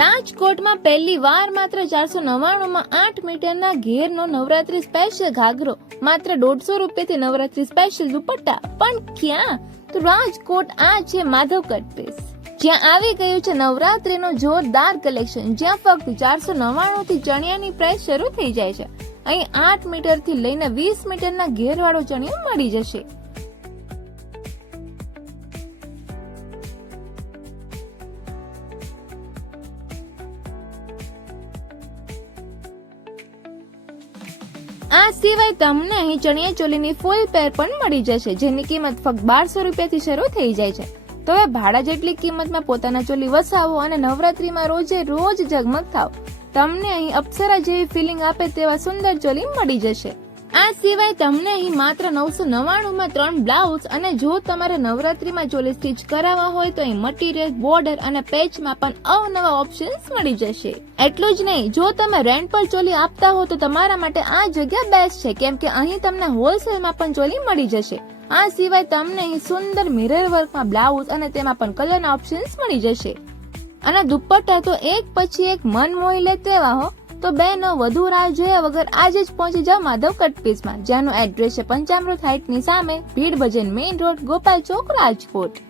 રાજકોટમાં પહેલી વાર માત્ર 499માં 8 મીટરના ઘેરનો નવરાત્રી સ્પેશિયલ ઘાઘરો, માત્ર 150 રૂપિયાથી નવરાત્રી સ્પેશિયલ દુપટ્ટા. પણ ક્યાં? તો રાજકોટ આ છે માધવ કટ પીસ, જ્યાં આવી ગયું છે નવરાત્રીનું જોરદાર કલેક્શન, જ્યાં ફક્ત 499 થી ચણિયાની પ્રાઇસ શરૂ થઈ જાય છે. અહીં 8 મીટર થી લઈને 20 મીટરના ઘેરવાળો ચણિયો મળી જશે. આ સિવાય તમને અહીં ચણિયા ચોલીની ફૂલ પેર પણ મળી જશે, જેની કિંમત ફક્ત 1200 રૂપિયાથી શરૂ થઈ જાય છે. તો હવે ભાડા જેટલી કિંમતમાં પોતાના ચોલી વસાવો અને નવરાત્રીમાં રોજે રોજ ઝગમગ થાવ. તમને અહીં અપ્સરા જેવી ફિલિંગ આપે તેવા સુંદર ચોલી મળી જશે. આ સિવાય તમને અહીં માત્ર 999માં 3 બ્લાઉઝ, અને જો તમારે નવરાત્રીમાં ચોલી સ્ટીચ કરાવવા હોય તો અહીં મટીરિયલ, બોર્ડર અને પેચમાં પણ અવનવા ઓપ્શન્સ મળી જશે. એટલું જ નહીં, જો તમે રેન્ટ પર ચોલી આપતા હો તો તમારા માટે આ જગ્યા બેસ્ટ છે, કેમ કે અહીં તમને હોલસેલમાં પણ ચોલી મળી જશે. આ સિવાય તમને અહીં સુંદર મિરર વર્કમાં બ્લાઉઝ અને તેમાં પણ કલરના ઓપ્શન્સ મળી જશે. અને દુપટ્ટા તો એક પછી એક મન મોહી લે તેવા હો. તો બહેનો, વધુ રાહ જોયા વગર આજે જ પહોંચી જાવ માધવ કટ પીસમાં, જ્યાંનું એડ્રેસ છે પંચામૃત હાઇટની સામે, ભીડ ભજન મેઇન રોડ, ગોપાલ ચોક, રાજકોટ.